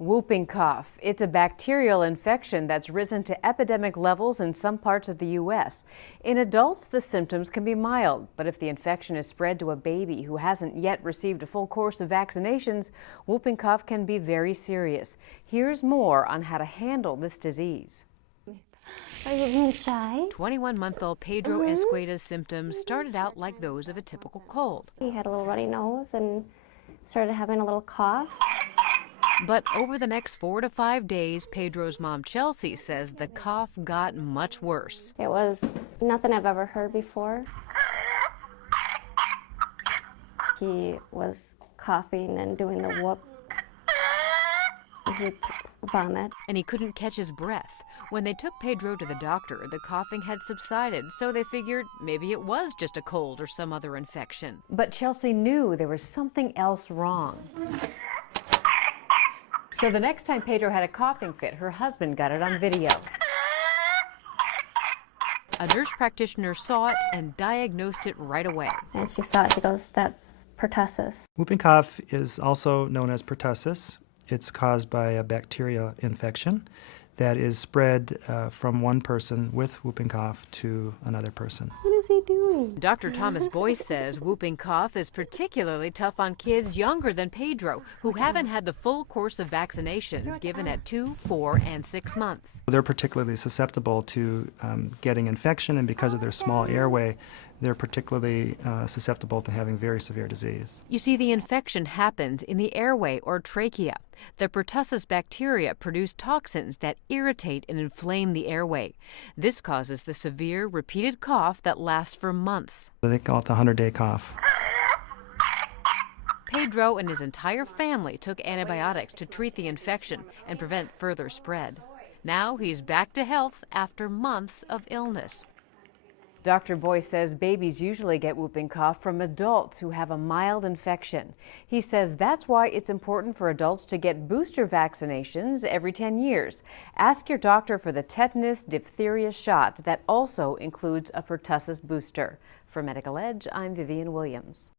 Whooping cough. It's a bacterial infection that's risen to epidemic levels in some parts of the U.S. In adults, the symptoms can be mild, but if the infection is spread to a baby who hasn't yet received a full course of vaccinations, whooping cough can be very serious. Here's more on how to handle this disease. Are you being shy? 21-month-old Pedro Escueda's symptoms started out like those of a typical cold. He had a little runny nose and started having a little cough. But over the next 4 to 5 days, Pedro's mom, Chelsea, says the cough got much worse. It was nothing I've ever heard before. He was coughing and doing the whoop. He'd vomit. And he couldn't catch his breath. When they took Pedro to the doctor, the coughing had subsided, so they figured maybe it was just a cold or some other infection. But Chelsea knew there was something else wrong. So the next time Pedro had a coughing fit, her husband got it on video. A nurse practitioner saw it and diagnosed it right away. And she saw it, she goes, "That's pertussis." Whooping cough is also known as pertussis. It's caused by a bacterial infection that is spread from one person with whooping cough to another person. What is he doing? Dr. Thomas Boyce says whooping cough is particularly tough on kids younger than Pedro, who haven't had the full course of vaccinations given at 2, 4, and 6 months. They're particularly susceptible to getting infection, and because of their small airway, they're particularly susceptible to having very severe disease. You see, the infection happens in the airway or trachea. The pertussis bacteria produce toxins that irritate and inflame the airway. This causes the severe, repeated cough that lasts for months. They call it the 100-day cough. Pedro and his entire family took antibiotics to treat the infection and prevent further spread. Now he's back to health after months of illness. Dr. Boyce says babies usually get whooping cough from adults who have a mild infection. He says that's why it's important for adults to get booster vaccinations every 10 years. Ask your doctor for the tetanus diphtheria shot that also includes a pertussis booster. For Medical Edge, I'm Vivian Williams.